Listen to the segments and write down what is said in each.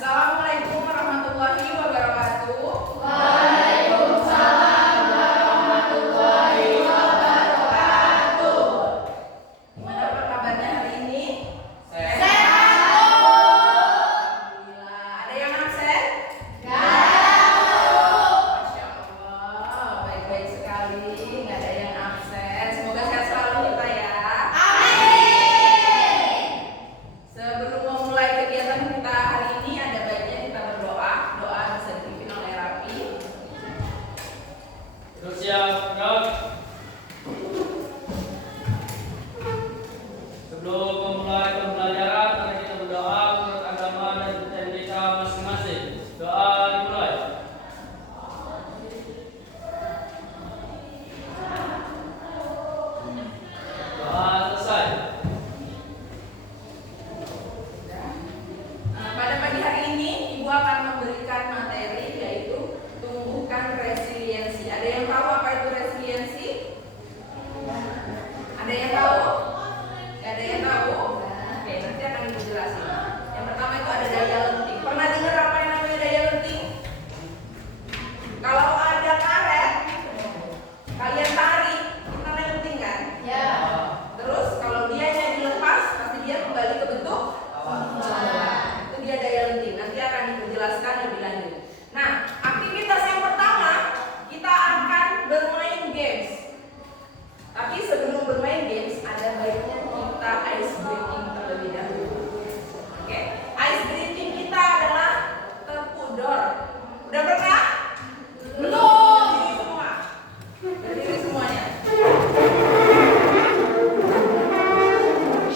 Assalamualaikum warahmatullahi wabarakatuh. Waalaikumsalam warahmatullahi wabarakatuh. Gimana Pak kabarnya hari ini? Sehat. Alhamdulillah. Ada yang absen? Masya Allah, baik-baik sekali. Nggak ada yang absen. Semoga sehat selalu kita ya. Sebelum memulai kegiatan kita hari ini, ada baiknya kita berdoa. Doa bisa dipimpin oleh Rapi. Terus siap, gerak. Sebelum memulai pembelajaran, mari kita berdoa menurut agama dan percaya kita masing-masing. Doa dimulai. Doa selesai. Pada pagi hari ini, Ibu akan memberikan materi yaitu tumbuhkan resiliensi. Ada yang tahu apa itu resiliensi? Ada yang tahu? Gak ada yang tahu? Oke, nanti akan Ibu jelasin. Yang pertama itu ada daya lenting. Pernah dengar apa yang namanya daya lenting? Kalau ada karet, kalian tarik, itu namanya lenting kan? Terus kalau dianya dilepas, pasti dia kembali ke bentuk bola. Itu dia daya lenting. Nanti akan dijelaskan lebih lanjut. Nah, aktivitas yang pertama kita akan bermain games. Tapi sebelum bermain games, ada baiknya kita ice breaking terlebih dahulu. Oke, ice breaking kita adalah tepuk dor. Udah pernah? Belum. Berdiri semua. Berdiri semuanya.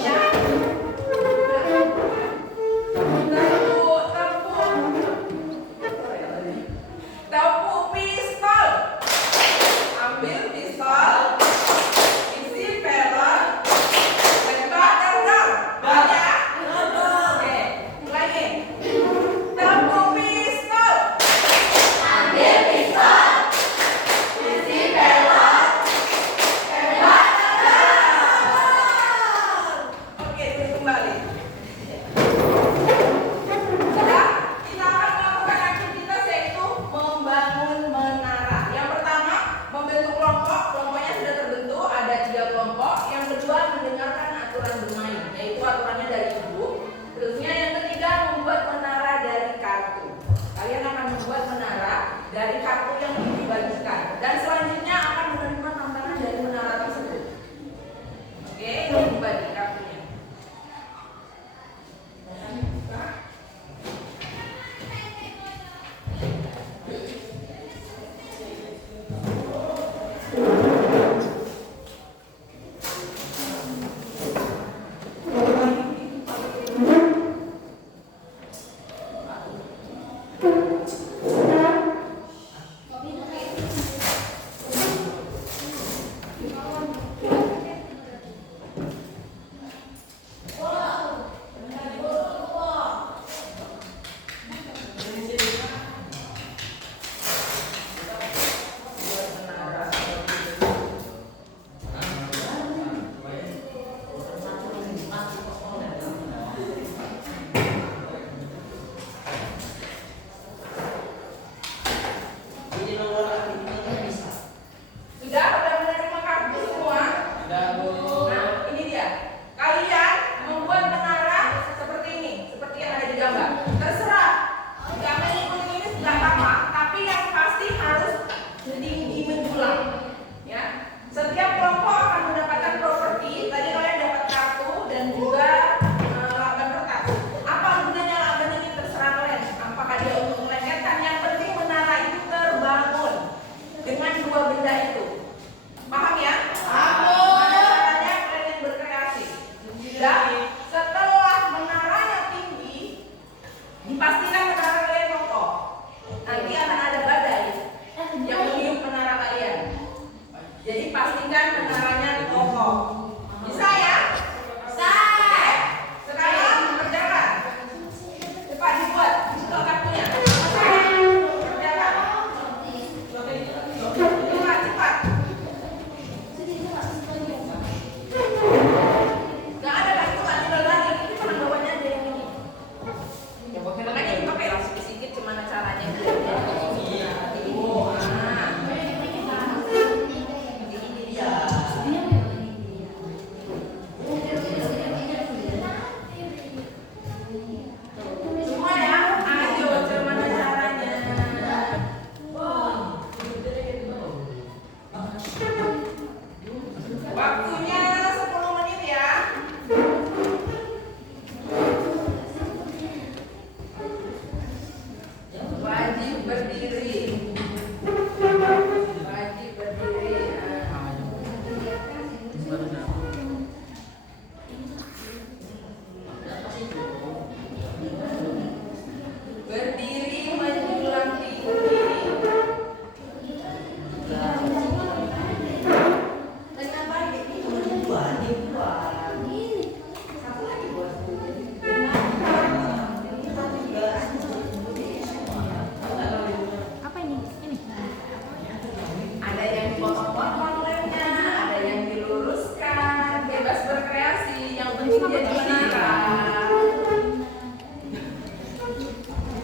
Ya. Tepuk pistol. Ambil pistol, isi pelor, tembak dor. Banyak. Oke, mulai nih. Tepuk pistol. Ambil pistol, isi pelor, tembak Oke, duduk kembali. Sudah, kita akan melakukan aktivitas yaitu membangun menara. Yang pertama, membentuk kelompok. Kelompoknya sudah terbentuk, ada 3 kelompok. Yang kedua, mendengarkan aturan bermain, yaitu aturannya dari Ibu. Terusnya yang ketiga, membuat menara dari kartu. Kalian akan membuat menara dari kartu yang dibagikan. Dan selanjutnya akan menerima tantangan dari menara tersebut. Oke, ini dibagi kartunya.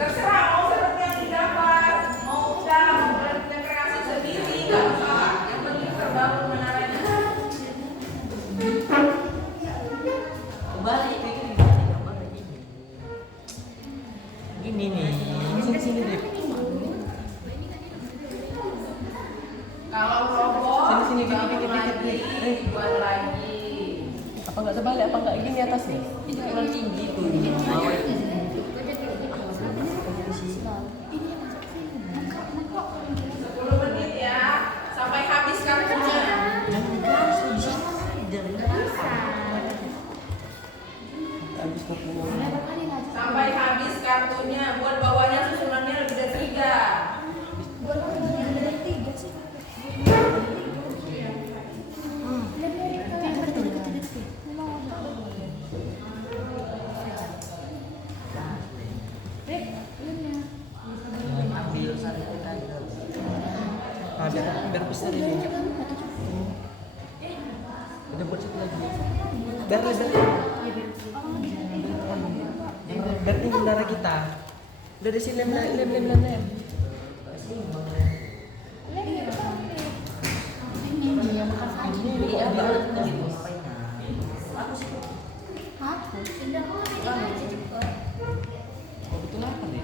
Terserah mau seperti yang digambar, mau udah mau yang kreasi sendiri nggak masalah. Yang penting terbangun menaranya. Balik itu dibalik gambar lagi. Gini nih, sini deh. Kalau robot Sini, dibangun dikit, lagi, dikit. dibuat lagi. Apa nggak terbalik? Apa nggak gini atasnya? Itu terlalu tinggi tuh di bawah itu. 10 menit ya, sampai habis kartunya. Habis kopinya. Sampai habis kartunya, buat bawahnya susunannya lebih dari 3. Ambil satu kali. Biar besar ini. Udah buat satu lagi. Biar tinggi darah kita. Udah di sini lem. Betul apa nih?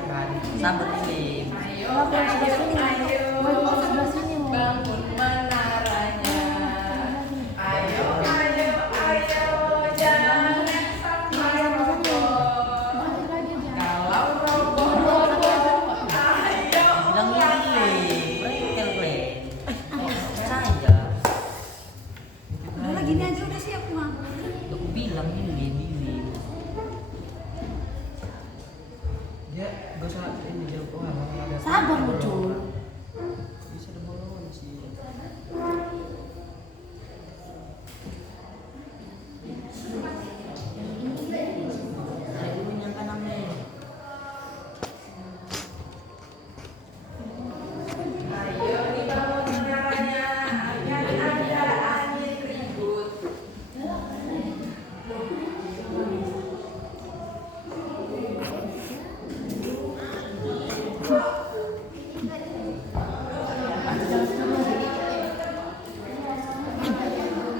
ya kan. Sabar ini. Ayo, Aku yang sebelah sini. ayo, Aku yang sebelah sini mau. bangun menaranya. Ayo, ayo, ayo, jangan sampai roboh. Kalau roboh, ayo Bilang ulangi. bengkel gue. Saya. Udah gini aja udah siap mah. Aku bilang ini. Ya, gak usah ini jauh. Sabar muncul. Bisa ada bolongan sih. Saya dulu nyangka namanya. Ayo dibangun menaranya, agar ada angin ribut.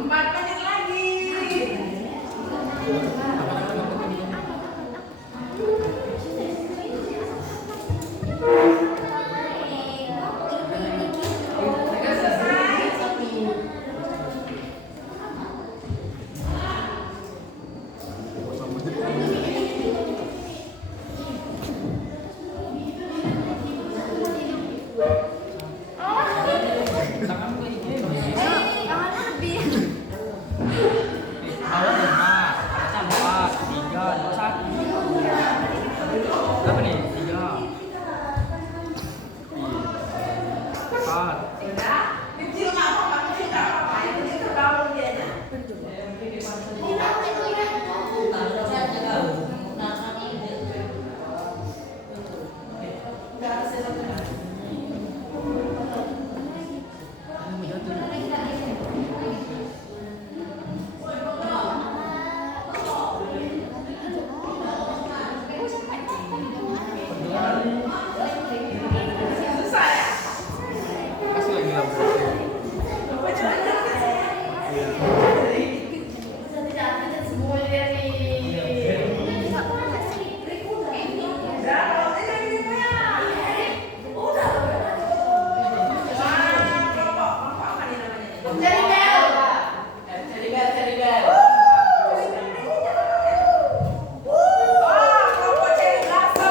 Empat menit lagi. Sudah selesai. Jangan lebih. Awal 5, 4, 3, 2, 1. Berapa nih? 3. 4. Sudah? Kecil nggak apa-apa, kecil nggak apa-apa. Yang penting terbangun dianya. Susah ya? Kasih lagi lampu. Udah, kalau ini yang gitu ya. Wah, kelompok apa nih namanya? Cari bel. Wah, kelompok cari lasso.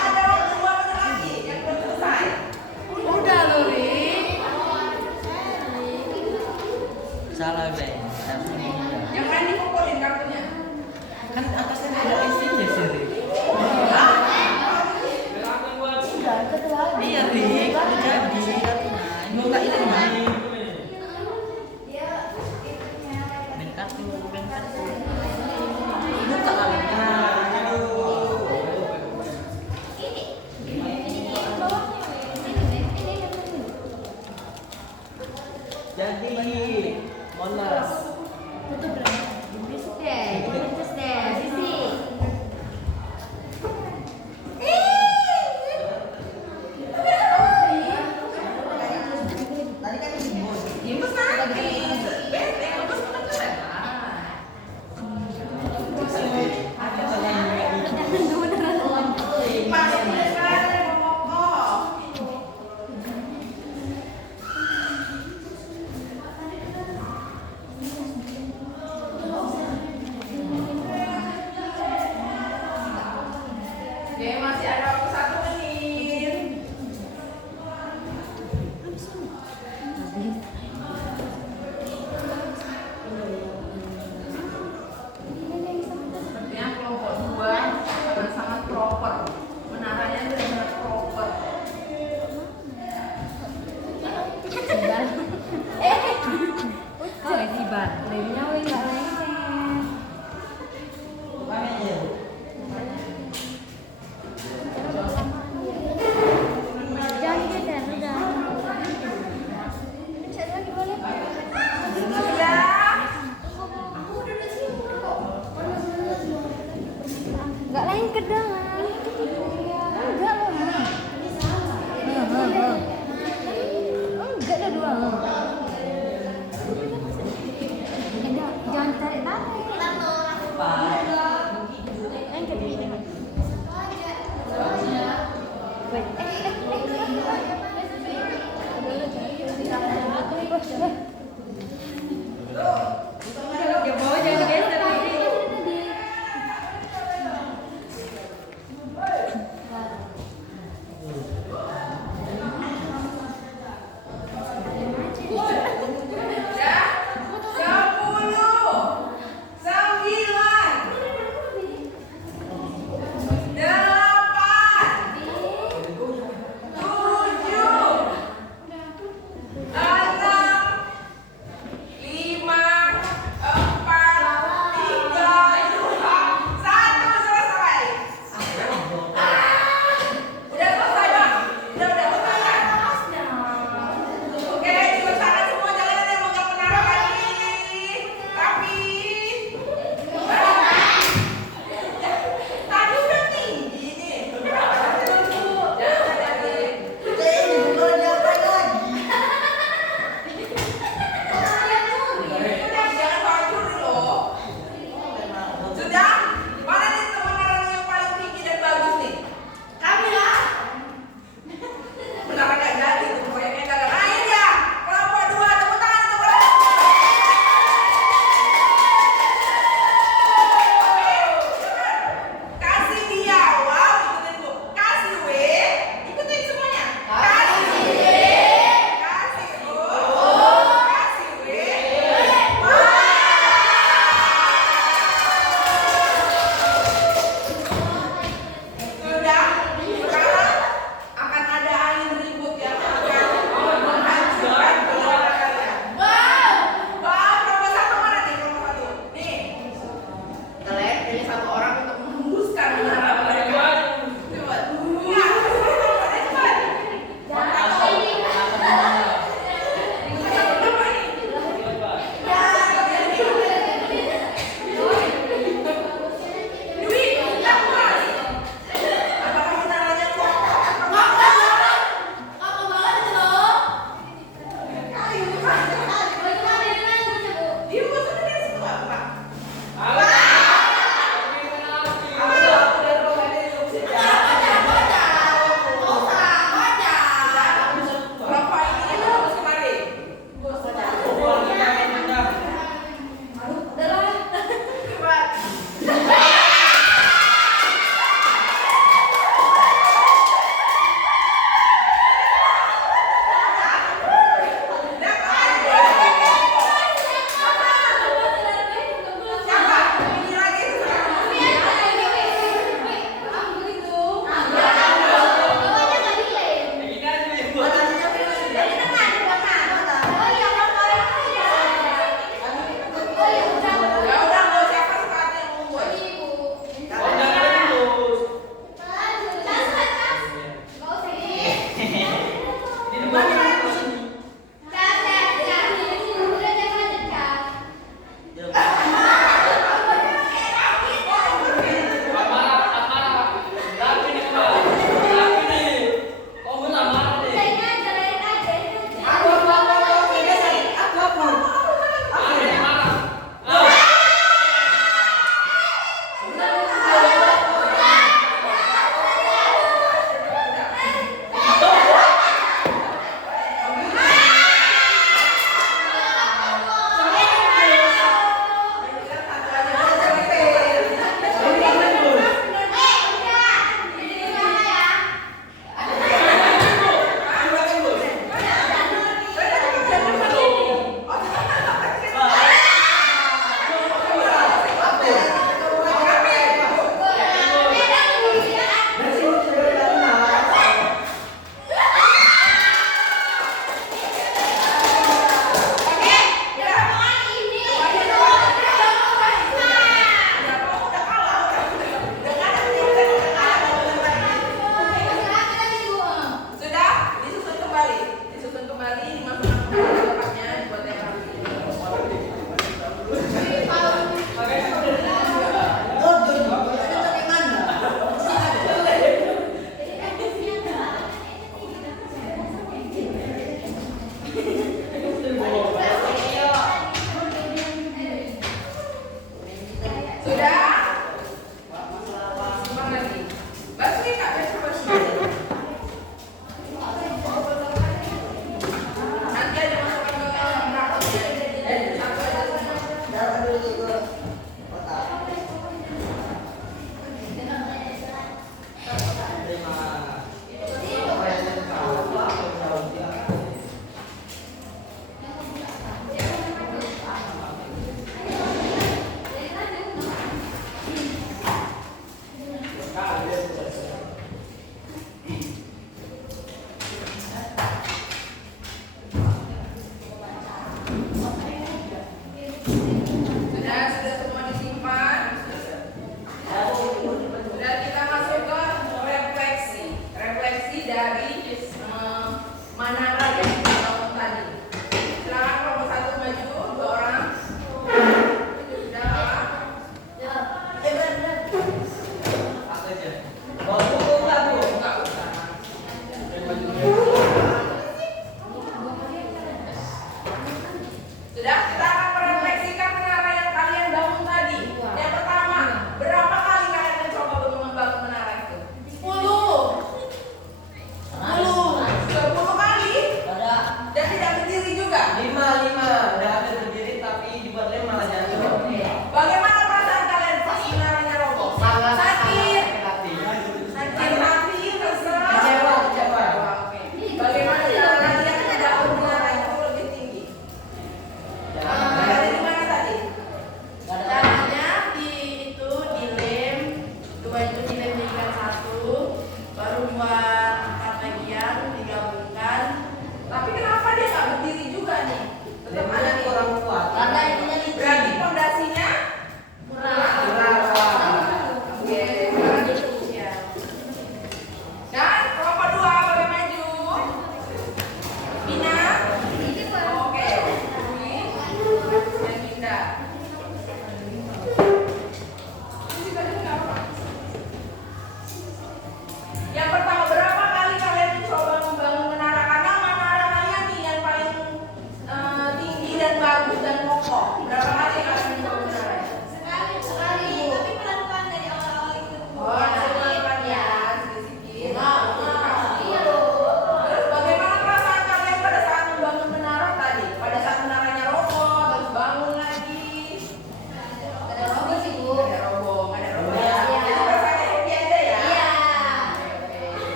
Ada 2 menit lagi yang belum selesai. Udah loh, Ri. Salah Ben. Harusnya gini ya. Yang lain dipukulin kartunya. Kan atasnya ada isinya sih. Ri. Belakang buat. Iya Rik, udah jadi kartunya. Mau tak ini mah? Ben kartu. Buka kali. Jadi, Monas. Terus deh, sisi. Gimbus nanti. Bete, gimbus kan keren. Pas beneran memokok. Oke, masih ada waktu 1 menit. Sepertinya kelompok 2 sangat proper. Menaranya benar-benar proper. Oh, tiba. Lainnya weh enggak lengket. Jangan geser, udah. Geser lagi boleh. Sudah. Enggak lengket dong. Enggak loh. Enggak ada 2. Enggak, jangan tarik-tarik.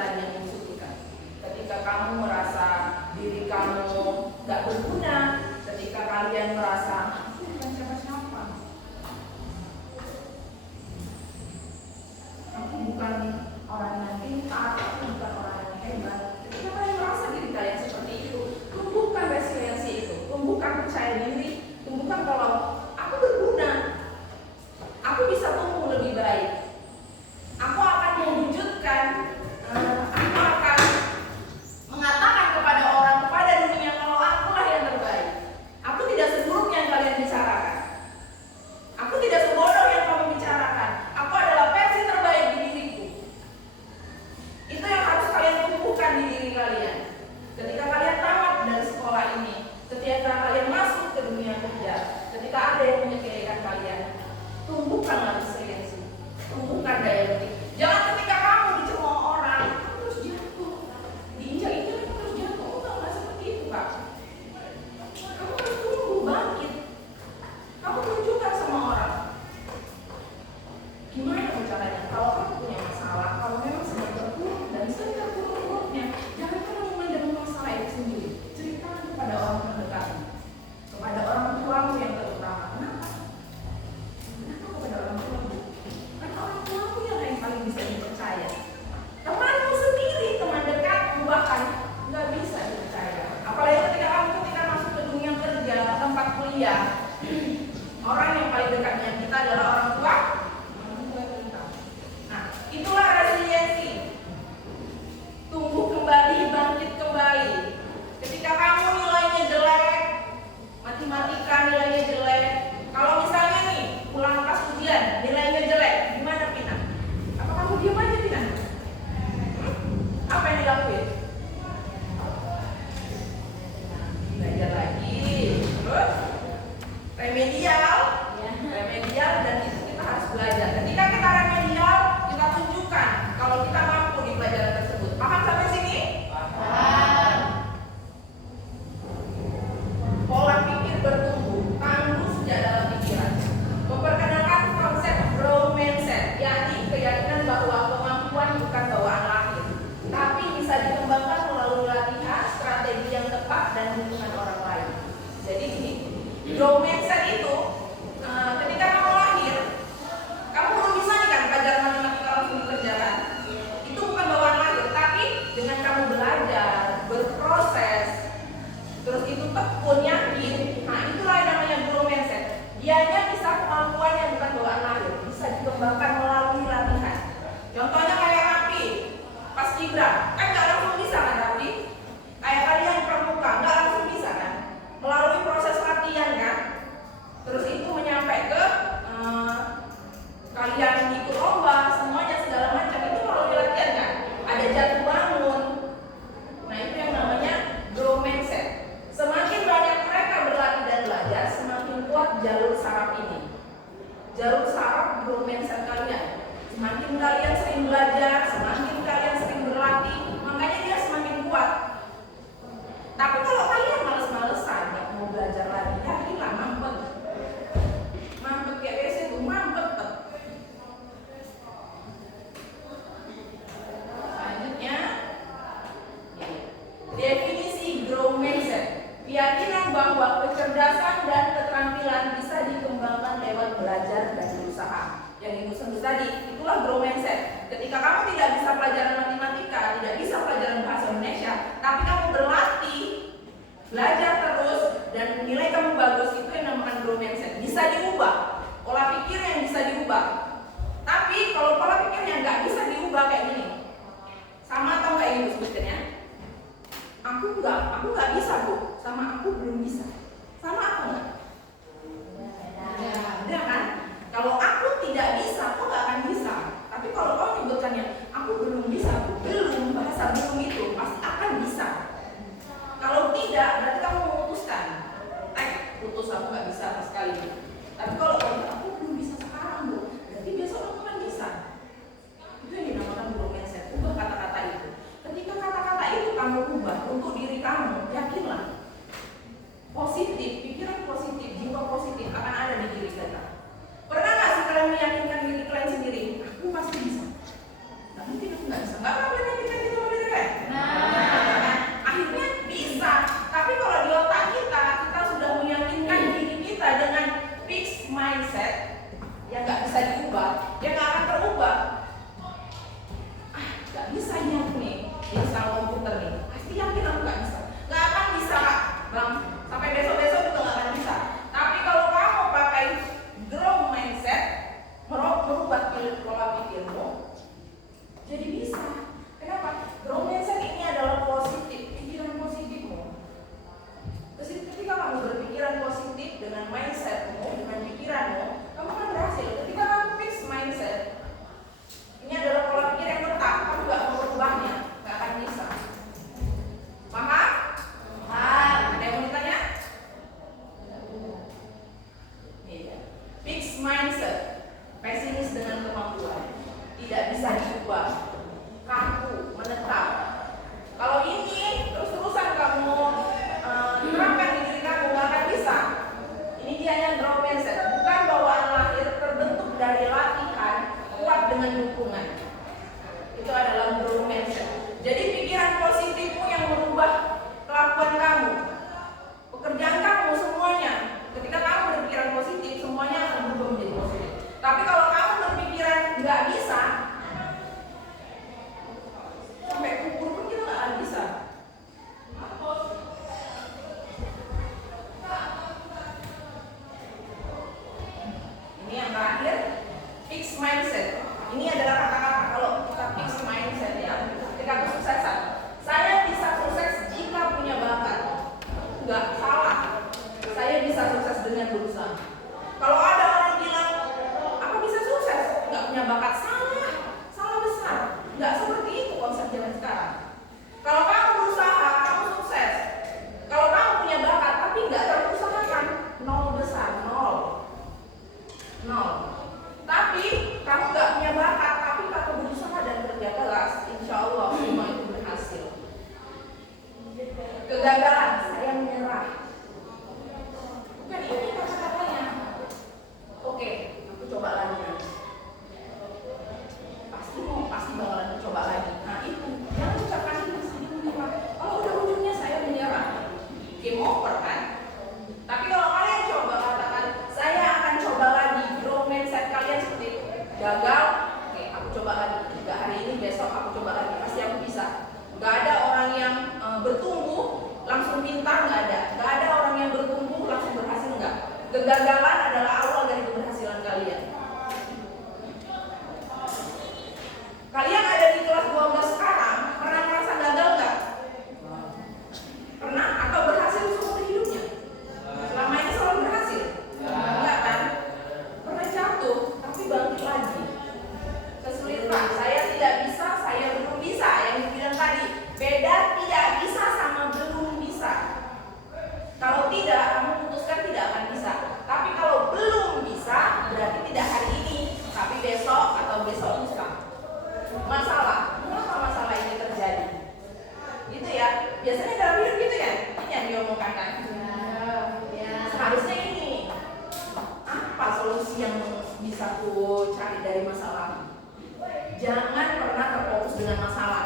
tadi yang disebutkan. Ketika kamu merasa diri kamu nggak berguna, ketika kalian merasa aku bukan siapa-siapa, aku bukan orang yang pintar, aku bukan orang yang hebat. Ketika kalian merasa diri kalian seperti itu, tumbuhkan resiliensi itu, tumbuhkan percaya diri, tumbuhkan kalau aku berguna, aku bisa tumbuh lebih baik, aku akan mewujudkan, aku akan mengatakan kepada orang, kepada dunia kalau akulah yang terbaik. Aku tidak seburuk yang kalian bicarakan, aku tidak sebodoh yang kamu bicarakan, aku adalah versi terbaik di diriku. Itu yang harus kalian tumbuhkan di diri kalian. Ketika kalian tamat dari sekolah ini, ketika kalian masuk ke dunia kerja, ketika ada yang menyepelekan kalian, tumbuhkanlah resiliensi, tumbuhkan daya beli. Jangan ketika kamu dicemooh orang, kamu terus jatuh, diinjak-injak kamu terus jatuh. Enggak seperti itu, Kak. Kamu harus tumbuh, bangkit. Kamu tunjukkan sama orang. Gimana caranya? Kalau kamu punya masalah, kalau memang sedang terpuruk dan sedang terpuruk-puruknya, jangan kamu memandang masalah itu sendiri. Ceritakan kepada orang terdekatmu, kepada orang tuamu yang terutama. Kenapa? Kenapa kepada orang tuamu? Karena orang tuamu yang paling bisa dipercaya. Temanmu sendiri, teman dekatmu bahkan nggak bisa dipercaya. Apalagi ketika masuk ke dunia kerja, tempat kuliah, orang yang paling dekat dengan kita adalah orang tua kita. Nah, itulah resiliensi. Tumbuh kembali, bangkit kembali. Ketika kamu nilainya jelek, matematika nilainya jelek, kalau misalnya nih pulang pas ujian nilainya jelek, gimana Pina? Apa kamu diam aja Pina? Apa yang dilakuin? Belajar lagi, terus remedial, dan itu kita harus belajar. Ketika kita remedial, kita tunjukkan kalau kita mampu di pelajaran tersebut. Paham sampai sini? Paham. Pola pikir bertumbuh, tangguh sejak dalam pikiran. Memperkenalkan konsep growth mindset, yakni keyakinan bahwa kemampuan bukan bawaan lahir, tapi bisa dikembangkan melalui latihan, strategi yang tepat, dan dukungan orang lain. Jadi gini, growth mindset itu ketika kamu lahir, kamu belum bisa nih kan pelajaran matematika langsung dikerjakan. Itu bukan bawaan lahir, tapi dengan kamu belajar, berproses, terus itu tekun, yakin, nah itulah yang namanya growth mindset. Dianya bisa kemampuan yang bukan bawaan lahir, bisa dikembangkan melalui latihan. Contohnya kayak Rapi, pas Kibra, kan nggak langsung bisa kan Rapi? Kayak kalian pramuka, nggak langsung bisa kan? Melalui proses latihan kan? Terus itu menyampai ke kalian ikut lomba, semuanya segala macam itu melalui latihan kan? Ada jatuh bangun. Nah itu yang namanya growth mindset. Semakin banyak mereka berlatih dan belajar, semakin kuat jalur saraf ini. Jalur saraf growth mindset kalian. Semakin kalian sering belajar, semakin kalian sering berlatih, makanya dia semakin kuat. Tapi kalau kalian males-malesan, nggak mau belajar lagi, yakinlah mampet. Mampet kayak biasa itu, mampet. Selanjutnya, definisi growth mindset. Keyakinan bahwa kecerdasan dan keterampilan bisa dikembangkan lewat belajar dan berusaha. Yang Ibu sebut tadi, itulah growth mindset. Ketika kamu tidak bisa pelajaran matematika, tidak bisa pelajaran bahasa Indonesia, tapi kamu berlatih, belajar terus, dan nilai kamu bagus, itu yang namanya growth mindset. Bisa diubah, pola pikir yang bisa diubah. Tapi kalau pola pikirnya nggak bisa diubah kayak gini, sama atau nggak Ibu sebutnya? Aku nggak bisa Bu, sama aku belum bisa. Sama atau enggak? Ya kan? Kalau aku tidak bisa, aku nggak akan bisa. Tapi kalau kau nyebutkannya, aku belum bisa, aku belum, bahasa belum itu pasti akan bisa. Kalau tidak, berarti kamu memutuskan. Putus aku nggak bisa sama sekali. Tapi kalau aku belum bisa sekarang Bu, berarti besok aku akan bisa. Itu yang dinamakan growth mindset. Ubah kata-kata itu. Ketika kata-kata itu kamu ubah untuk diri kamu, yakinlah posisi bisa nih install komputer nih, pasti yakin aku nggak bisa. Nggak akan bisa, Bang. Sampai besok-besok juga nggak akan bisa. Tapi kalau kamu pakai growth mindset, merubah pola pikirmu, jadi bisa. Kenapa? Growth mindset ini adalah positif, pikiran positifmu. Ketika kamu berpikiran positif dengan mindsetmu, dengan pikiranmu, kamu akan berhasil. Ketika kamu fix mindset, ini adalah pola pikir yang tetap, kamu gak mau berubahnya, gak akan bisa. Paham? Paham. Ada yang mau ditanya? Iya. Fix mindset, pesimis dengan kemampuan, tidak bisa diubah, kaku, menetap. Kalau ini terus-terusan kamu terapkan di diri kamu, gak akan bisa. Ini dia yang growth mindset, bukan bawaan lahir terbentuk dari latihan, kuat dengan dukungan. Itu adalah growth mindset. Jadi pikiran positifmu yang merubah kelakuan kamu, pekerjaan kamu, semuanya. Ketika kamu berpikiran positif, semuanya akan berubah menjadi positif. Tapi kalau kamu berpikiran nggak bisa, sampai kubur pun kita nggak akan bisa. Ini yang terakhir, fix mindset. Ini adalah kata-kata kalau kita fix mindset ya, ketika kesuksesan. Saya bisa sukses jika punya bakat. Enggak salah. Saya bisa sukses dengan berusaha. Kalau ada orang bilang, aku bisa sukses, enggak punya bakat, salah. Salah besar. Enggak seperti itu konsep zaman sekarang. Kalau kamu berusaha, kamu sukses. Kalau kamu punya bakat tapi enggak terusahakan, nol besar, nol. Tapi kamu nggak punya bakat, tapi kamu berusaha dan kerja keras, insya Allah semua itu berhasil. Kegagalan, saya menyerah. Bukan ini kata-katanya. Oke, aku coba lagi. Pasti bakalan coba lagi. Nah itu, jangan ucapkan itu sedih menyerah. Kalau udah ujungnya saya menyerah, game over kan? Tapi kalau kalian coba katakan, saya akan coba lagi, growth mindset kalian seperti itu. Gagal, oke, aku coba lagi. Enggak hari ini, besok aku coba lagi. Pasti aku bisa. Enggak ada orang yang bertumbuh langsung pintar, enggak ada. Enggak ada orang yang bertumbuh langsung berhasil, enggak. Kegagalan adalah awal dari keberhasilan kalian. Kalian ada di kelas 12 sekarang, pernah merasa gagal enggak? Pernah? Atau berhasil seumur hidupnya? Selama ini selalu berhasil? Enggak kan? Pernah jatuh, tapi bangkit lagi. Kesulitan, saya tidak bisa, saya belum bisa. Yang dibilang tadi, beda tidak bisa sama belum bisa. Kalau tidak, kamu putuskan tidak akan bisa. Tapi kalau belum bisa, berarti tidak hari ini, tapi besok atau besok lusa. Masalah, mengapa masalah ini terjadi? Gitu ya, biasanya dalam hidup gitu ya, ini yang diomongkan kan. Seharusnya ini apa solusi yang bisa ku cari dari masalah? Jangan pernah terfokus dengan masalah.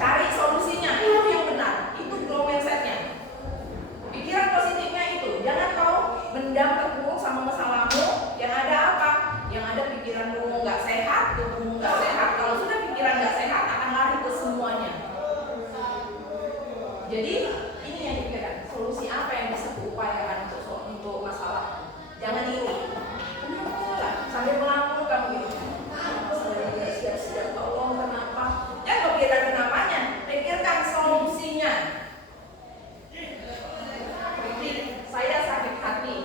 Cari solusinya, itu yang benar. Itu growth mindsetnya. Pikiran positifnya itu. Jangan kau mendam terkurung sama masalahmu. Yang ada apa? Yang ada pikiranmu nggak sehat, tubuhmu nggak sehat. Kalau sudah pikiran nggak sehat, akan lari ke semuanya. Jadi ini yang dipikirkan, solusi apa yang bisa diupayakan untuk masalah. Jangan ini, kenapa lah sambil melambung kamu gitu. Saya siap-siap, tolong kenapa? Jangan pikirkan kenapanya, pikirkan solusinya. Kritik, saya sakit hati.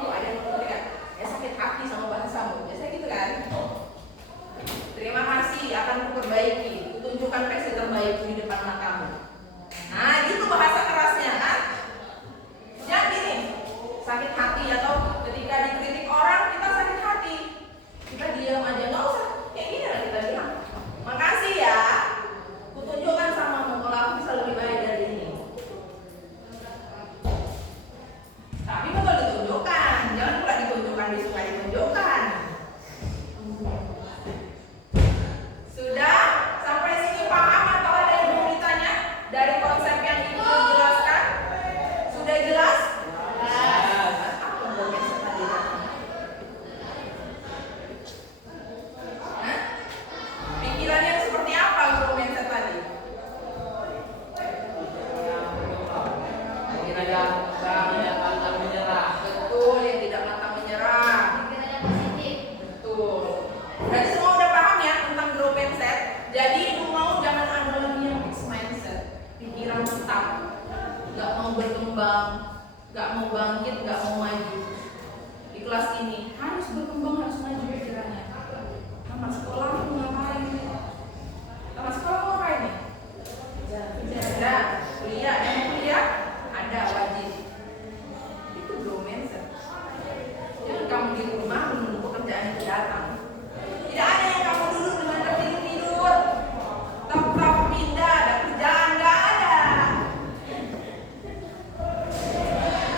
Kalau ada yang mengatakan, sakit hati sama bahasamu, biasanya gitu kan. Terima kasih, akan kuperbaiki. Tunjukkan versi terbaik di depan matamu. Nah, gitu bahasa kerasnya kan? Jangan gini, sakit hati atau ketika dikritik orang kita sakit hati, kita diam aja, nggak usah kayak gini lah kita bilang. Makasih ya, kutunjukkan samamu kalau aku bisa lebih baik dari ini. Tapi betul ditunjukkan, jangan pula ditunjukkan disuka ditunjukkan. Sudah sampai sini paham atau ada yang mau ditanya? berkembang, nggak mau bangkit, nggak mau maju. Di kelas ini harus berkembang, harus maju pikirannya. Tamat sekolah mau ngapain? Tamat sekolah mau ngapain nih? Ada kuliah, ada kuliah, ada wajib. Itu grow mindset. Jangan kamu di rumah menunggu pekerjaan itu datang. Tidak ada yang kamu duduk dengan tertidur-tidur. Tetap pindah, ada kerjaan, nggak ada.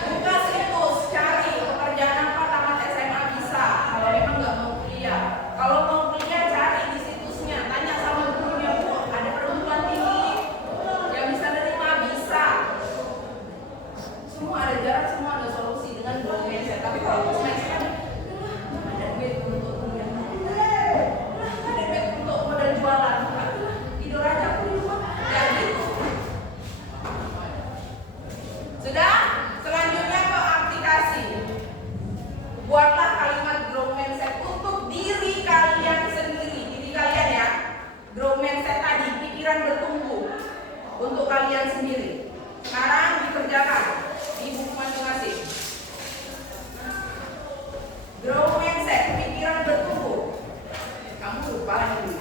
Buka situs, cari pekerjaan apa tamat SMA bisa. Kalau memang nggak mau kuliah, kalau mau kuliah cari di situsnya, tanya sama gurunya, Bu, ada perguruan tinggi yang bisa nerima, bisa. Semua ada jalan, semua ada solusi dengan growth mindset. Tapi kalau mau naik sekali, nggak ada duit untuk kuliah, nggak ada duit untuk modal jualan, tidur aja aku di rumah, ya gitu. Sudah, selanjutnya ke aplikasi. Buatlah kalimat growth mindset untuk diri kalian sendiri, diri kalian ya. Growth mindset tadi, pikiran bertumbuh untuk kalian sendiri. Sekarang dikerjakan di buku masing-masing. Growth mindset, pikiran bertumbuh. Kamu lupa lagi.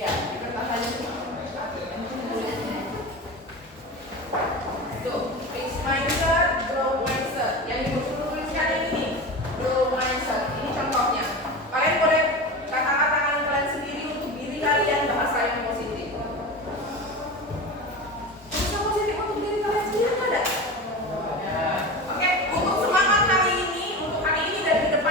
Ya, dikertas aja semua. Tuh, fixed mindset, growth mindset. Yang ibu suruh tuliskan ini, growth mindset. Ini contohnya. Kalian boleh kata-katakan kalian sendiri untuk diri kalian, bahasa yang positif. Bahasa positif untuk diri kalian sendiri ada? Oke, untuk semangat hari ini, untuk hari ini dan ke depan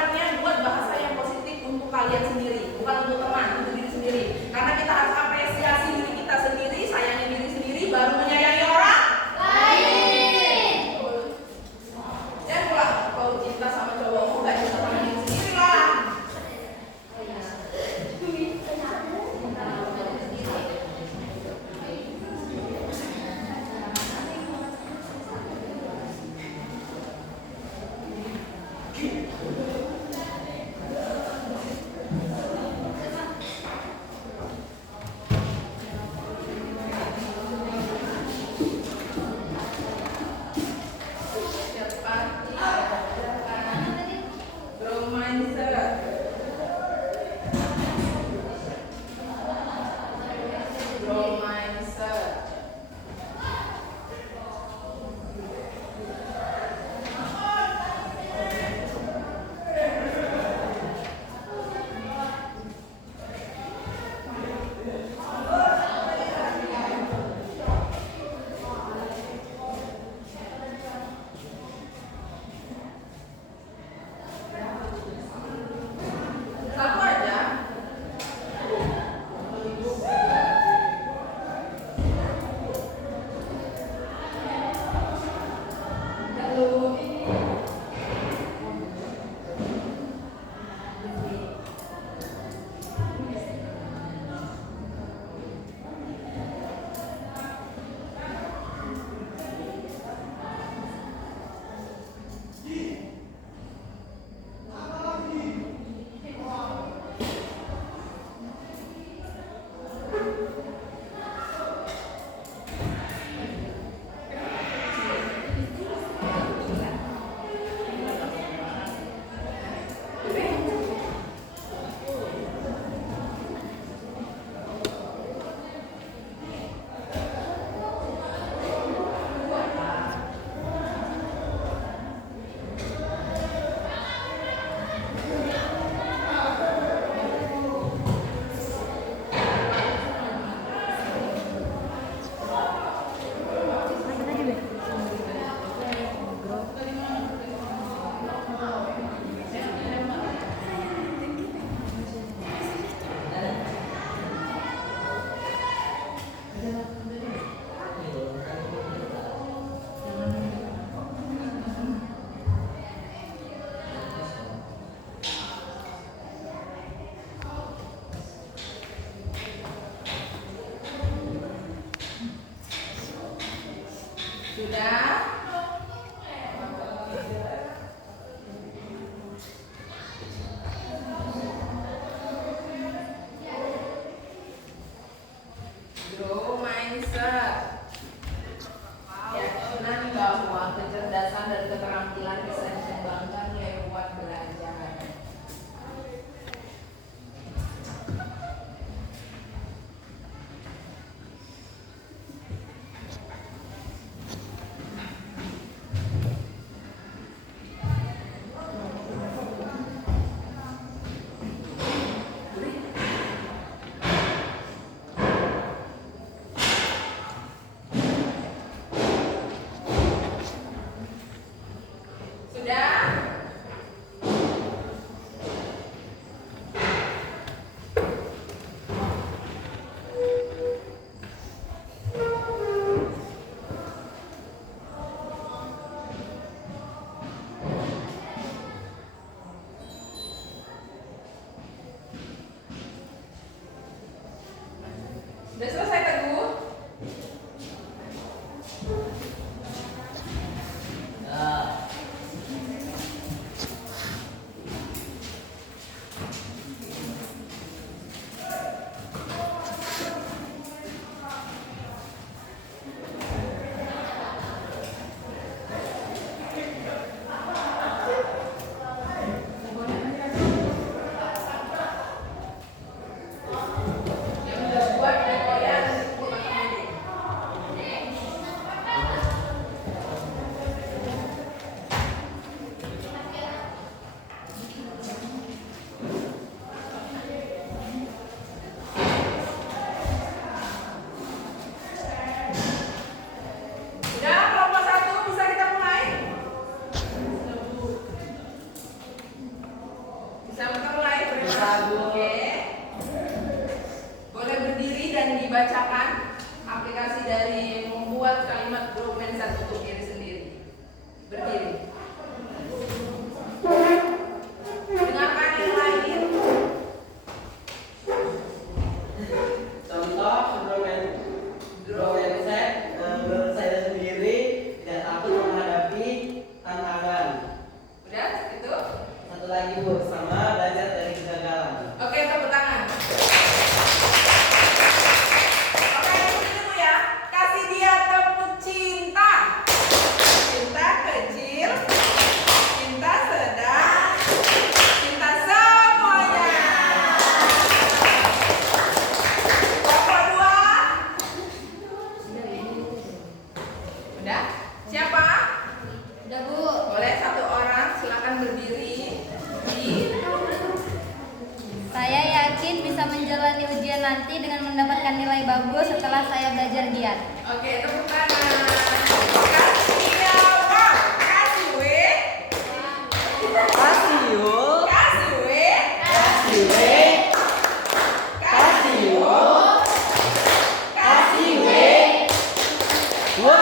Siapa mulai? Bersatu. Oke. Boleh berdiri dan dibacakan aplikasi dari membuat kalimat grow mindset untuk diri sendiri. Berdiri. Dengarkan yang lain. Contoh grow mindset menurut saya sendiri tidak takut menghadapi tantangan. Udah? Itu? Satu lagi Bu, sama belajar dari kegagalan. Oke, tepuk tangan. Oke, ini dulu ya. Kasih dia tepuk cinta. Cinta kecil, cinta sedang, cinta semuanya. Kelompok dua. Udah? Siapa? Udah Bu. Boleh satu orang, silakan berdiri. Saya yakin bisa menjalani ujian nanti dengan mendapatkan nilai bagus setelah saya belajar giat. Oke, tepuk tangan. Kasih ya, wow. Kasih W. Kasih yuk. Kasih W. Kasih W. Kasih W. Kasih W. Wow.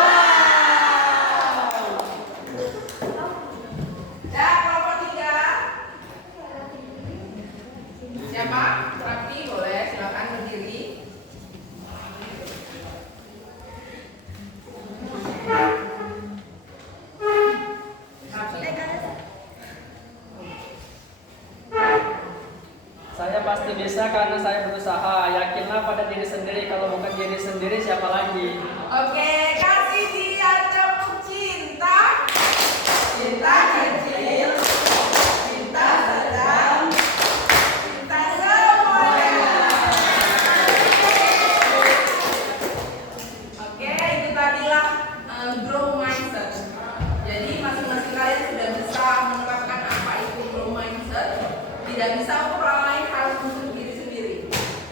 Ya, kelompok tiga. Siapa? Prakti, boleh silakan berdiri. Prakti. Saya pasti bisa karena saya berusaha. Yakinlah pada diri sendiri. Kalau bukan diri sendiri, siapa lagi? Oke, kasih dia tepuk cinta. Cinta kecil, cinta sedang, cinta semuanya. Oke, itu tadilah grow mindset. Jadi masing-masing kalian sudah bisa menerapkan apa itu grow mindset. Tidak bisa untuk orang lain, harus untuk diri sendiri.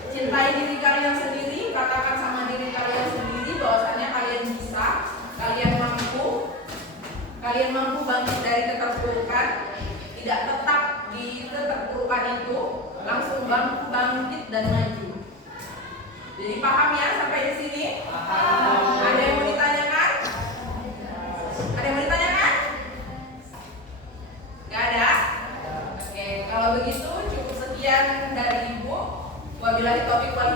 Cintai diri kalian sendiri, katakan sama diri kalian sendiri bahwasanya kalian bisa, kalian mampu bangkit dari keterpurukan, tidak tetap di keterpurukan itu, langsung bangkit dan maju. Jadi paham ya sampai di sini? Ada yang mau ditanyakan? Ada yang mau ditanyakan? Gak ada? Oke, kalau begitu cukup sekian dari Ibu. Wabillahi taufiq wal